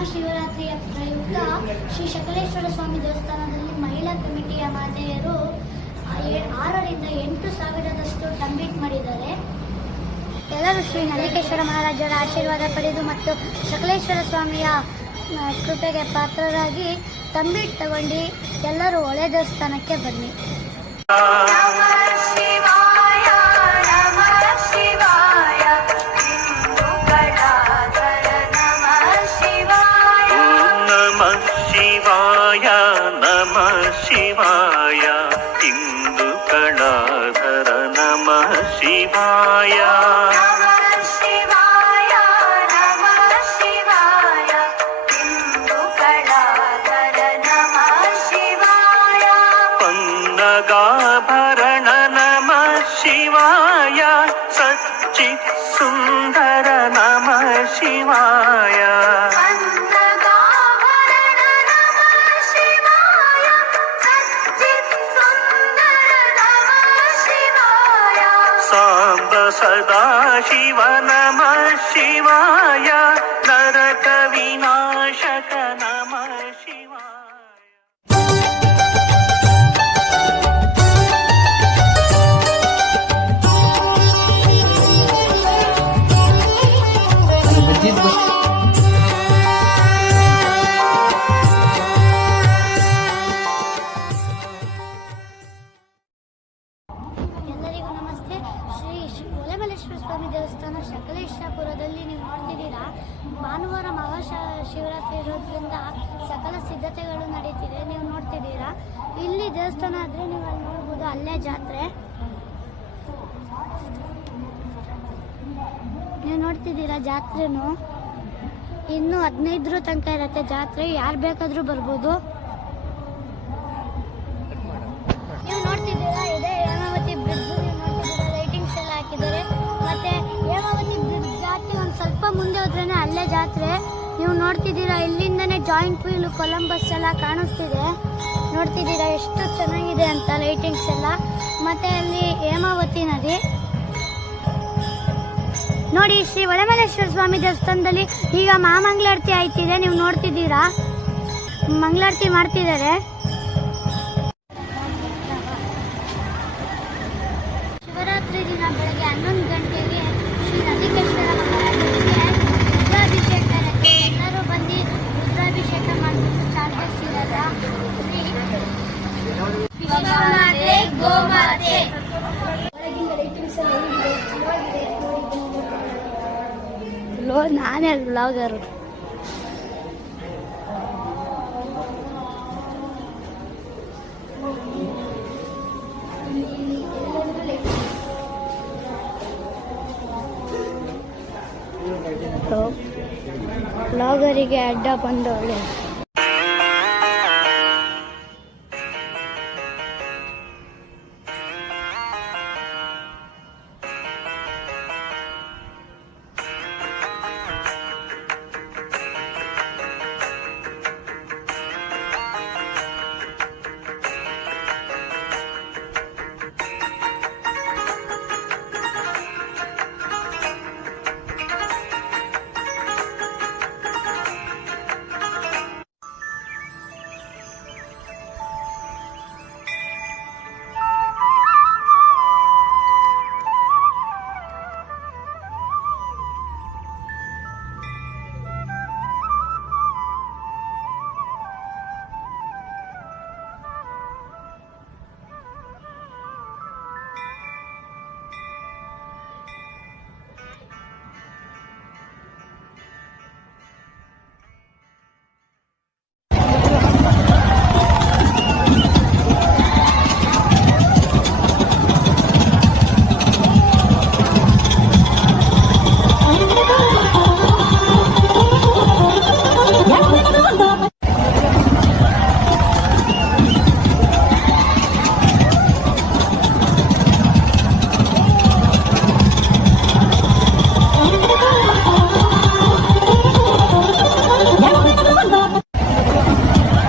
ಮಹಾಶಿವರಾತ್ರಿಯ ಪ್ರಯುಕ್ತ ಶ್ರೀ ಶಕಲೇಶ್ವರ ಸ್ವಾಮಿ ದೇವಸ್ಥಾನದಲ್ಲಿ ಮಹಿಳಾ ಕಮಿಟಿಯ ಮಾತೆಯರು 6 ರಿಂದ 8 ಸಾವಿರದಷ್ಟು ತಂಬಿಟ್ಟು ಮಾಡಿದ್ದಾರೆ. ಎಲ್ಲರೂ ಶ್ರೀ ನಂದಿಕೇಶ್ವರ ಮಹಾರಾಜರ ಆಶೀರ್ವಾದ ಪಡೆದು ಮತ್ತು ಶಕಲೇಶ್ವರ ಸ್ವಾಮಿಯ ಕೃಪೆಗೆ ಪಾತ್ರರಾಗಿ ತಂಬಿಟ್ಟು ತಗೊಂಡು ಎಲ್ಲರೂ ಒಳ್ಳೆ ದೇವಸ್ಥಾನಕ್ಕೆ ಬನ್ನಿ. ಶಿವಾಯ ಇಂದು ಕಳಾಧರ ನಮಃ ಶಿವಾಯ ಶಿವಾಯ ನಮಃ ಶಿವಾಯ ಇಂದು ಕಳಾಧರ ನಮಃ ಶಿವಾಯ ಪನ್ನಗಾಭರಣ ನಮಃ ಶಿವಾಯ ಸಚ್ಚಿತ್ ಸುಂದರ ನಮಃ ಶಿವಾಯ ಸಾಂಬ ಸದಾ ಶಿವ ನಮಃ ಶಿವಾಯ ನರಕ ವಿನಾಶಕ ನಮಃ ಶಿವಾಯ. ಎಲ್ಲರಿಗೂ ನಮಸ್ತೆ. ಶ್ರೀ ಒಲೆಮಲ್ಲೇಶ್ವರ ಸ್ವಾಮಿ ದೇವಸ್ಥಾನ ಶಕಲೇಶಪುರದಲ್ಲಿ ನೀವು ನೋಡ್ತಿದ್ದೀರಾ. ಭಾನುವಾರ ಮಹಾಶಿವರಾತ್ರಿ ಇರೋದ್ರಿಂದ ಸಕಲ ಸಿದ್ಧತೆಗಳು ನಡೀತಿದೆ. ನೀವು ನೋಡ್ತಿದ್ದೀರಾ, ಇಲ್ಲಿ ದೇವಸ್ಥಾನ ಆದರೆ ನೀವು ಅಲ್ಲಿ ನೋಡ್ಬೋದು, ಅಲ್ಲೇ ಜಾತ್ರೆ ನೀವು ನೋಡ್ತಿದ್ದೀರಾ. ಜಾತ್ರೆನೂ ಇನ್ನು 15ರ ತನಕ ಇರುತ್ತೆ ಜಾತ್ರೆ. ಯಾರು ಬೇಕಾದರೂ ಬರ್ಬೋದು. ನೀವು ನೋಡ್ತಿದ್ದೀರಾ, ಇದೇ ಹೇಮಾವತಿ ಬ್ರಿಡ್ಜ್. ನೀವು ನೋಡ್ತಿದ್ದೀರಾ, ಲೈಟಿಂಗ್ಸ್ ಎಲ್ಲ ಹಾಕಿದ್ದಾರೆ. ಮತ್ತೆ ಹೇಮಾವತಿ ಬ್ರಿಡ್ಜ್ ದಾಟಿ ಒಂದು ಸ್ವಲ್ಪ ಮುಂದೆ ಹೋದ್ರೇ ಅಲ್ಲೇ ಜಾತ್ರೆ. ನೀವು ನೋಡ್ತಿದ್ದೀರಾ, ಇಲ್ಲಿಂದನೇ ಜಾಯಿಂಟ್ ವೀಲ್ ಕೊಲಂಬಸ್ ಎಲ್ಲ ಕಾಣಿಸ್ತಿದೆ. ನೋಡ್ತಿದ್ದೀರಾ ಎಷ್ಟು ಚೆನ್ನಾಗಿದೆ ಅಂತ ಲೈಟಿಂಗ್ಸ್ ಎಲ್ಲ. ಮತ್ತೆ ಅಲ್ಲಿ ಹೇಮಾವತಿ ನದಿ ನೋಡಿ. ಶ್ರೀ ಒಲೆಮಲ್ಲೇಶ್ವರ ಸ್ವಾಮಿ ದೇವಸ್ಥಾನದಲ್ಲಿ ಈಗ ಮಹಾಮಂಗಳಾರತಿ ಆಯ್ತಿದೆ. ನೀವು ನೋಡ್ತಿದ್ದೀರಾ, ಮಂಗಳಾರತಿ ಮಾಡ್ತಿದ್ದಾರೆ. ಶಿವರಾತ್ರಿ ದಿನ ಬೆಳಗ್ಗೆ 11 ಗಂಟೆಗೆ ಶ್ರೀ ನಂದಿಕೇಶ್ವರ ಮಹಾರಾಜರಿಗೆ ರುದ್ರಾಭಿಷೇಕ ಇರುತ್ತೆ. ಎಲ್ಲರೂ ಬಂದು ರುದ್ರಾಭಿಷೇಕ ಮಾಡಿಬಿಟ್ಟು ಚಾರ್ಜಸ್ ಇರಲ್ಲ. ಶ್ರೀ ಗೋಮಾತೆ ನಾನೇ ಬ್ಲಾಗರು. ಬ್ಲಾಗರಿಗೆ ಅಡ್ಡ ಬಂದವಳೆ.